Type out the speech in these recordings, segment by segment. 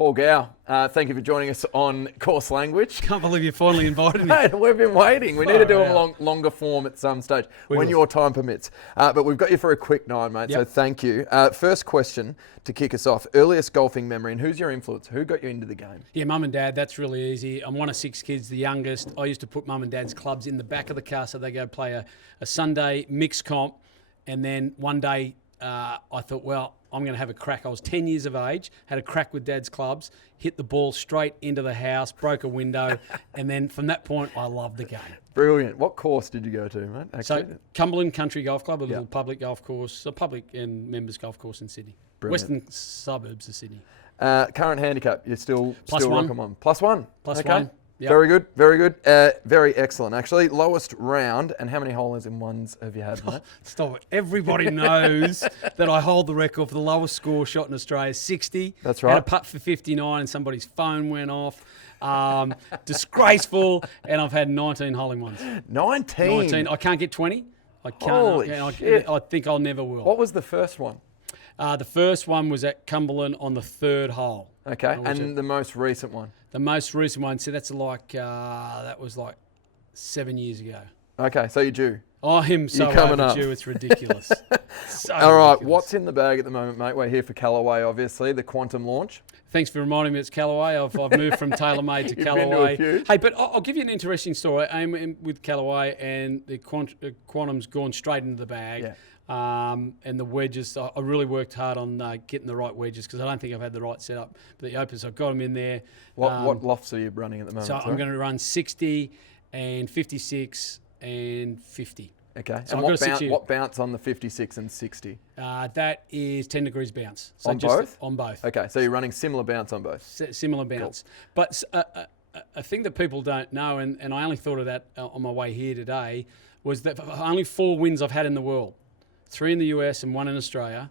Paul Gow, thank you for joining us on Course Language. Can't believe you finally invited me. Mate, we've been waiting. We need to do a longer form at some stage when your time permits. But we've got you for a quick 9, mate, so thank you. First question to kick us off. Earliest golfing memory, and who's your influence? Who got you into the game? Yeah, mum and dad, that's really easy. I'm one of 6 kids, the youngest. I used to put mum and dad's clubs in the back of the car so they go play a Sunday mixed comp. And then one day I thought, well, I'm going to have a crack. I was 10 years of age, had a crack with dad's clubs, hit the ball straight into the house, broke a window, and then from that point, I loved the game. Brilliant. What course did you go to, mate? So, Cumberland Country Golf Club, a little public golf course, a public and members golf course in Sydney. Brilliant. Western suburbs of Sydney. Current handicap, you're still +1. rocking one. +1. Plus okay. 1. Yep. Very good, very good. Very excellent, actually. Lowest round, and how many holes in ones have you had, mate? Stop it. Everybody knows that I hold the record for the lowest score shot in Australia, 60. That's right. Had a putt for 59 and somebody's phone went off. Disgraceful. And I've had 19 holing ones. 19? I can't get 20. I can't. Holy shit. I think I'll never will. What was the first one? The first one was at Cumberland on the 3rd hole. Okay, and the most recent one? The most recent one, so that's like, that was like 7 years ago. Okay, so you're due. I am so overdue, it's ridiculous. All right, what's in the bag at the moment, mate? We're here for Callaway, obviously, the Quantum launch. Thanks for reminding me it's Callaway. I've moved from TaylorMade to Callaway. Hey, but I'll give you an interesting story. I'm with Callaway, and the Quantum's gone straight into the bag. Yeah. And the wedges, I really worked hard on getting the right wedges because I don't think I've had the right setup. But the opens, I've got them in there. What lofts are you running at the moment? So I'm going to run 60 and 56 and 50. Okay. So and what bounce on the 56 and 60? That is 10 degrees bounce. So on both? On both. Okay, so you're running similar bounce on both? Similar bounce. Cool. But a thing that people don't know, and I only thought of that on my way here today, was that only 4 wins I've had in the world. 3 in the US and 1 in Australia.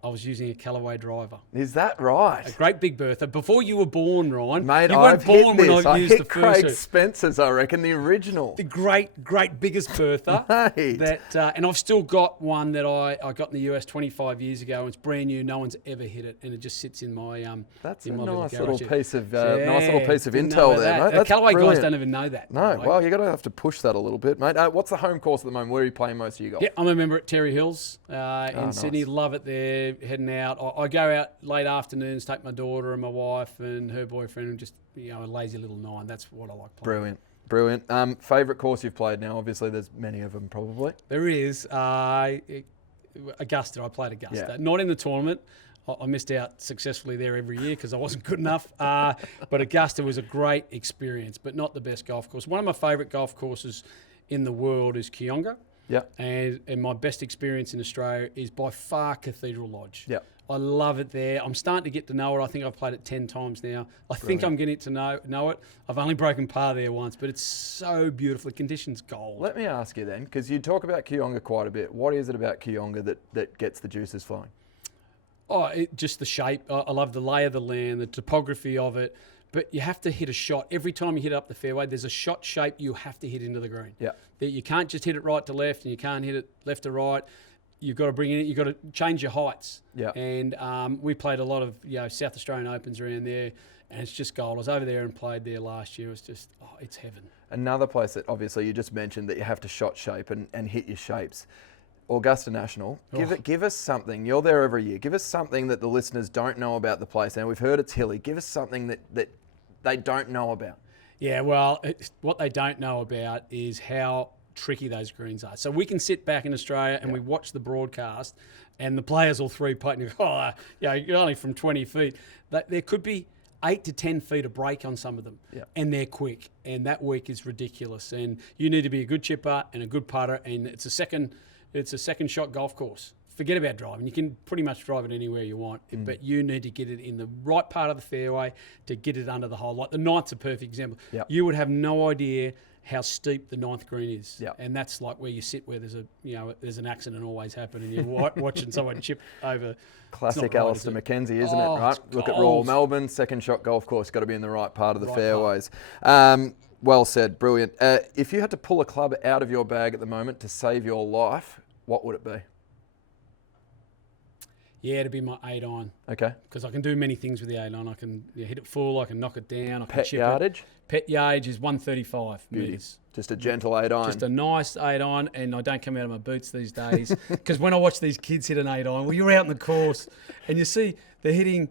I was using a Callaway driver. Is that right? A great Big Bertha. Before you were born, Ryan. Mate, you weren't born when I used hit the Craig first. Spencer's, I reckon, the original. The great biggest Bertha. Mate. And I've still got one that I got in the US 25 years ago. And it's brand new. No one's ever hit it, and it just sits in my That's in a my nice little piece of didn't intel know there, that. mate. That's Callaway brilliant. guys don't even know that. No, right? well, you're going to have to push that a little bit, mate. What's the home course at the moment? Where are you playing most of your golf? Yeah, I'm a member at Terry Hills in Sydney. Love it there. Heading out. I go out late afternoons, take my daughter and my wife and her boyfriend, and just a lazy little 9. That's what I like playing. Brilliant. Favourite course you've played now? Obviously, there's many of them, probably. There is Augusta. I played Augusta, not in the tournament. I missed out successfully there every year because I wasn't good enough. But Augusta was a great experience, but not the best golf course. One of my favourite golf courses in the world is Kionga. Yeah. And my best experience in Australia is by far Cathedral Lodge. Yeah. I love it there. I'm starting to get to know it. I think I've played it 10 times now. I think I'm getting to know it. I've only broken par there once, but it's so beautiful. The condition's gold. Let me ask you then, because you talk about Kionga quite a bit. What is it about Kionga that gets the juices flowing? Just the shape. I love the lay of the land, the topography of it. But you have to hit a shot. Every time you hit up the fairway, there's a shot shape you have to hit into the green. Yeah. You can't just hit it right to left, and you can't hit it left to right. You've got to bring in. You've got to change your heights. Yeah. And we played a lot of South Australian Opens around there, and it's just gold. I was over there and played there last year. It's just it's heaven. Another place that obviously you just mentioned that you have to shot shape and hit your shapes. Augusta National. Give us something. You're there every year. Give us something that the listeners don't know about the place. Now we've heard it's hilly. Give us something that they don't know about. Yeah. Well, what they don't know about is how tricky those greens are. So we can sit back in Australia and we watch the broadcast, and the players all 3-putt and go, you're only from 20 feet. There could be 8 to 10 feet of break on some of them, and they're quick. And that week is ridiculous. And you need to be a good chipper and a good putter, and it's a second shot golf course. Forget about driving. You can pretty much drive it anywhere you want, but you need to get it in the right part of the fairway to get it under the hole. Like the 9th's a perfect example. Yep. You would have no idea how steep the 9th green is. Yep. And that's like where you sit, where there's an accident always happen, and you're watching someone chip over. Classic Alistair Mackenzie, isn't it? Right. Look at Royal Melbourne, second shot golf course. Got to be in the right part of the fairways. Well said, brilliant. If you had to pull a club out of your bag at the moment to save your life, what would it be? Yeah, it'd be my 8-iron. Okay. Because I can do many things with the 8-iron. I can hit it full, I can knock it down, I can Pet chip yardage? it. Pet yardage is 135 Beauty. metres. Just a gentle 8-iron. Just a nice 8-iron, and I don't come out of my boots these days. Because when I watch these kids hit an 8-iron, well, you're out in the course, and you see they're hitting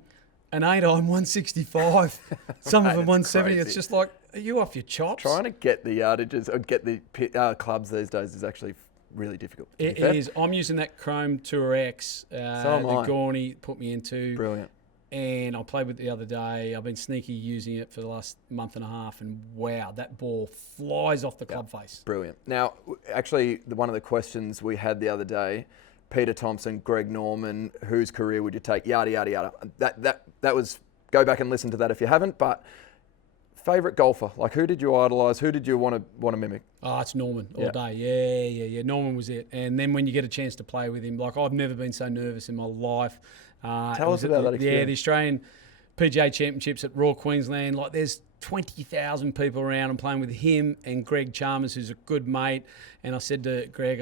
an 8-iron 165, some of them 170. crazy. It's just like, are you off your chops? Trying to get the yardages or get the clubs these days is actually really difficult. It is. I'm using that Chrome Tour X am that I. Gowie put me into. Brilliant. And I played with it the other day. I've been sneaky using it for the last month and a half, and wow, that ball flies off the club face. Brilliant. Now, actually, one of the questions we had the other day, Peter Thompson, Greg Norman, whose career would you take? Yada, yada, yada. That was, go back and listen to that if you haven't, but favourite golfer? Like, who did you idolise? Who did you want to mimic? Oh, it's Norman all Yeah. day. Yeah. Norman was it. And then when you get a chance to play with him, like, I've never been so nervous in my life. Tell us about that experience. Yeah, the Australian PGA Championships at Royal Queensland. Like, there's 20,000 people around. I'm playing with him and Greg Chalmers, who's a good mate. And I said to Greg,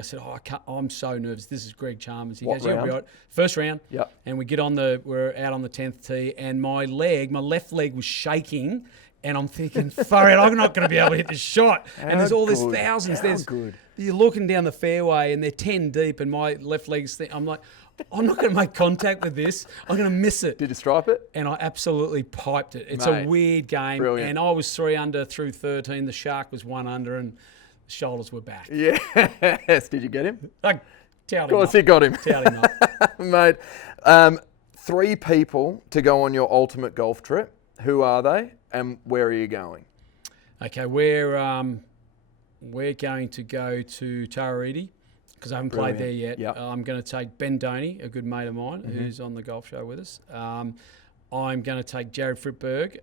I'm so nervous. This is Greg Chalmers. He What goes, "You'll be round? right." First round. Yep. And we're out on the 10th tee, and my left leg was shaking. And I'm thinking, far out, I'm not going to be able to hit this shot. And there's all these good. thousands. How good. You're looking down the fairway, and they're 10 deep, and my left leg's I'm like, I'm not going to make contact with this. I'm going to miss it. Did you stripe it? And I absolutely piped it. It's Mate, a weird game. brilliant. And I was 3 under through 13. The Shark was 1 under, and the shoulders were back. Yes. Did you get him? I towed him Of course up. you got him. Towed him up. Mate, 3 people to go on your ultimate golf trip. Who are they and where are you going? Okay, we're going to go to Tararidi because I haven't played there yet. Yep. I'm going to take Ben Doney, a good mate of mine, who's on the golf show with us. I'm going to take Jared Frittberg,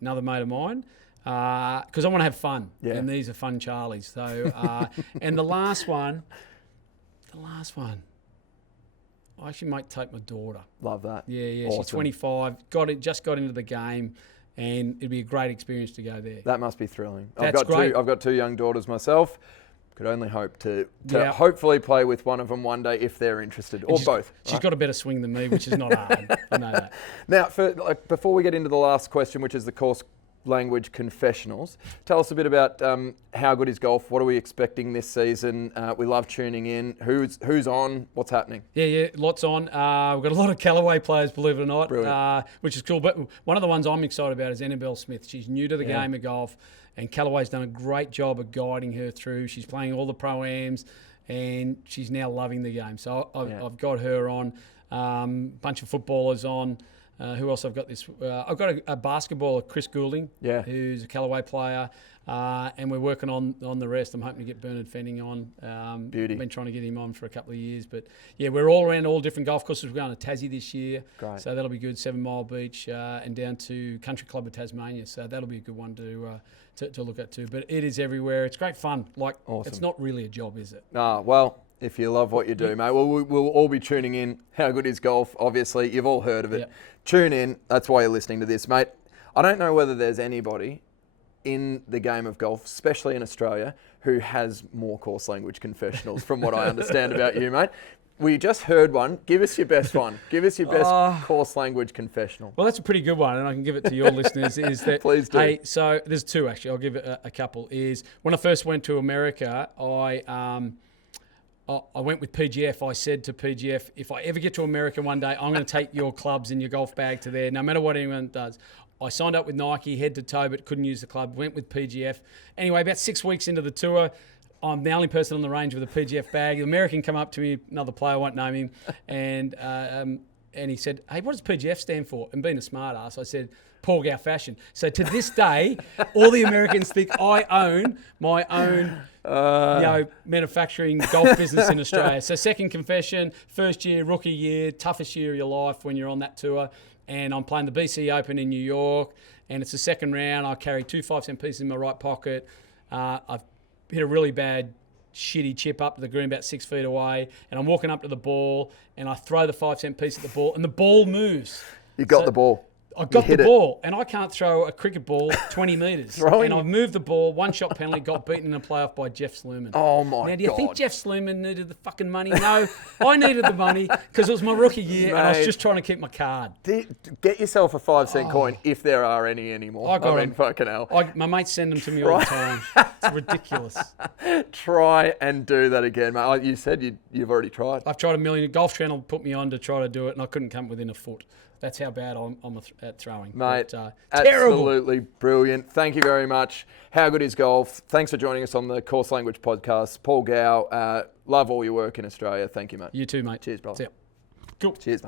another mate of mine, because I want to have fun. Yeah. And these are fun Charlies. So, and the last one, I actually might take my daughter. Love that. Yeah. Awesome. She's 25, just got into the game, and it'd be a great experience to go there. That must be thrilling. That's great. I've got 2 young daughters myself. Could only hope to Yeah. hopefully play with one of them one day if they're interested, or both. She's got a better swing than me, which is not hard. I know that. Now, before we get into the last question, which is the course language confessionals, tell us a bit about how good is golf. What are we expecting this season? We love tuning in. Who's on? What's happening? Yeah, lots on. We've got a lot of Callaway players, believe it or not, Brilliant. which is cool. But one of the ones I'm excited about is Annabelle Smith. She's new to the game of golf, and Callaway's done a great job of guiding her through. She's playing all the Pro-Ams, and she's now loving the game. So I've got her on. Bunch of footballers on. Who else I've got this? I've got a basketballer, Chris Goulding, who's a Callaway player, and we're working on the rest. I'm hoping to get Bernard Fenning on. Beauty. Been trying to get him on for a couple of years, but yeah, we're all around all different golf courses. We're going to Tassie this year, Great. So that'll be good. 7 Mile Beach and down to Country Club of Tasmania, so that'll be a good one to look at too. But it is everywhere. It's great fun. Like, Awesome. It's not really a job, is it? Well, if you love what you do, mate, we'll all be tuning in. How good is golf? Obviously, you've all heard of it. Yep. Tune in. That's why you're listening to this, mate. I don't know whether there's anybody in the game of golf, especially in Australia, who has more course language confessionals from what I understand about you, mate. We just heard one. Give us your best one. Give us your best course language confessional. Well, that's a pretty good one, and I can give it to your listeners. Is that Please do. Hey, so there's 2 actually. I'll give it a couple. Is when I first went to America, I went with PGF. I said to PGF, if I ever get to America one day, I'm going to take your clubs and your golf bag to there, no matter what anyone does. I signed up with Nike, head to toe, but couldn't use the club. Went with PGF. Anyway, about 6 weeks into the tour, I'm the only person on the range with a PGF bag. The American come up to me, another player, I won't name him, and he said, "Hey, what does PGF stand for?" And being a smart ass, I said, Paul Gow Fashion. So to this day, all the Americans think I own my own manufacturing golf business in Australia. So second confession, first year, rookie year, toughest year of your life when you're on that tour. And I'm playing the BC Open in New York, and it's the second round. I carry 2 5-cent pieces in my right pocket. I've hit a really bad, shitty chip up to the green about 6 feet away, and I'm walking up to the ball, and I throw the 5-cent piece at the ball, and the ball moves. You got the ball. I got the hit it. ball, and I can't throw a cricket ball 20 metres. Throwing- And I've moved the ball, one-shot penalty, got beaten in a playoff by Jeff Sluman. Oh, my Now, do you think God. Jeff Sluman needed the fucking money? No, I needed the money because it was my rookie year, and I was Mate. just trying to keep my card. Get yourself a 5-cent coin if there are any anymore. I got mean, 'em. fucking hell. My mates send them to me all the time. It's ridiculous. Try and do that again, mate. Like you said, you've already tried. I've tried a million. Golf Channel put me on to try to do it, and I couldn't come within a foot. That's how bad I'm at throwing. Mate, But, terrible. absolutely brilliant. Thank you very much. How good is golf? Thanks for joining us on the Course Language podcast. Paul Gow, love all your work in Australia. Thank you, mate. You too, mate. Cheers, brother. See ya. Cool. Cheers, mate.